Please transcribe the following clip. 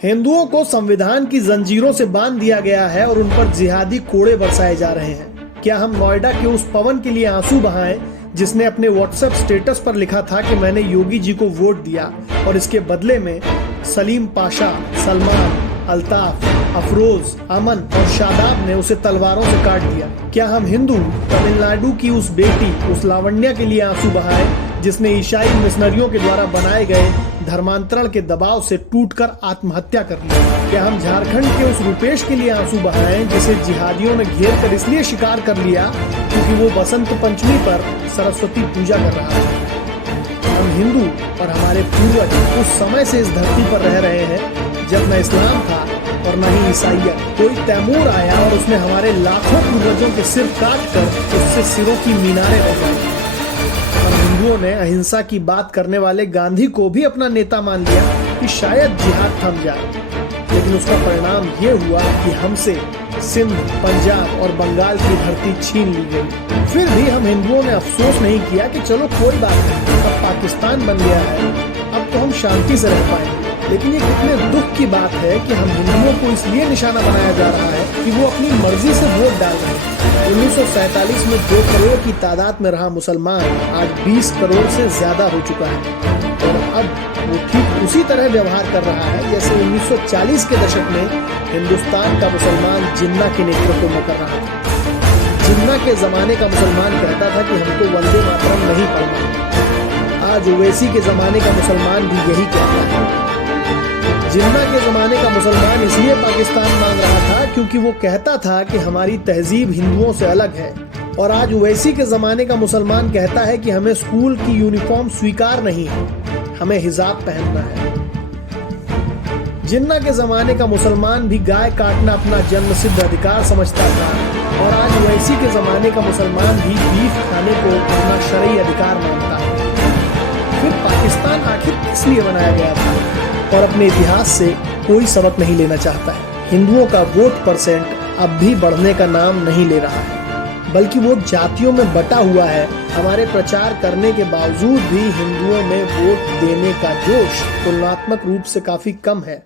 हिंदुओं को संविधान की जंजीरों से बांध दिया गया है और उन पर जिहादी कोड़े बरसाए जा रहे हैं। क्या हम नोएडा के उस पवन के लिए आंसू बहाएं जिसने अपने व्हाट्सएप स्टेटस पर लिखा था कि मैंने योगी जी को वोट दिया और इसके बदले में सलीम पाशा, सलमान, अल्ताफ, अफरोज, अमन और शादाब ने उसे तलवारों से काट दिया। क्या हम हिंदू तमिलनाडु की उस बेटी, उस लावण्या के लिए आंसू बहाएं जिसने ईसाई मिशनरियों के द्वारा बनाए गए धर्मांतरण के दबाव से टूटकर आत्महत्या कर ली? क्या हम झारखंड के उस रुपेश के लिए आंसू बहाएं जिसे जिहादियों ने घेर कर इसलिए शिकार कर लिया क्योंकि वो बसंत पंचमी पर सरस्वती पूजा कर रहा था? हम हिंदू और हमारे पूर्वज उस समय से इस धरती पर रह रहे हैं जब न इस्लाम था और न ही ईसाइयत। कोई तैमूर आया और उसने हमारे लाखों पूर्वजों के सिर काट कर उससे सिरों की मीनारें बनवाई। हम हिंदुओं ने अहिंसा की बात करने वाले गांधी को भी अपना नेता मान लिया कि शायद जिहाद थम जाए, लेकिन उसका परिणाम ये हुआ कि हमसे सिंध, पंजाब और बंगाल की धरती छीन ली गई। फिर भी हम हिंदुओं ने अफसोस नहीं किया कि चलो कोई बात नहीं, अब पाकिस्तान बन गया है, अब तो हम शांति से रह पाएंगे। लेकिन ये कितने दुख की बात है कि हम हिंदुओं को इसलिए निशाना बनाया जा रहा है कि वो अपनी मर्जी से वोट डाल रहे हैं। 1947 में 2 करोड़ की तादाद में रहा मुसलमान आज 20 करोड़ से ज्यादा हो चुका है और अब वो ठीक उसी तरह व्यवहार कर रहा है जैसे 1940 के दशक में हिंदुस्तान का मुसलमान जिन्ना के नेतृत्व में कर रहा था। जिन्ना के जमाने का मुसलमान कहता था कि हमको वंदे मातरम नहीं पढ़ना। आज ओवैसी के जमाने का मुसलमान भी यही कहता है। जिन्ना के जमाने का मुसलमान इसलिए पाकिस्तान मांग रहा था क्योंकि वो कहता था कि हमारी तहजीब हिंदुओं से अलग है, और आज ओवैसी के जमाने का मुसलमान कहता है कि हमें स्कूल की यूनिफॉर्म स्वीकार नहीं है, हमें हिजाब पहनना है। जिन्ना के जमाने का मुसलमान भी गाय काटना अपना जन्मसिद्ध अधिकार समझता था और आज ओवैसी के जमाने का मुसलमान भी बीफ खाने को अपना शरई अधिकार मानता है। फिर पाकिस्तान आखिर किस लिए बनाया गया था और अपने इतिहास से कोई सबक नहीं लेना चाहता है? हिंदुओं का वोट परसेंट अब भी बढ़ने का नाम नहीं ले रहा है, बल्कि वो जातियों में बटा हुआ है। हमारे प्रचार करने के बावजूद भी हिंदुओं में वोट देने का जोश तुलनात्मक रूप से काफी कम है।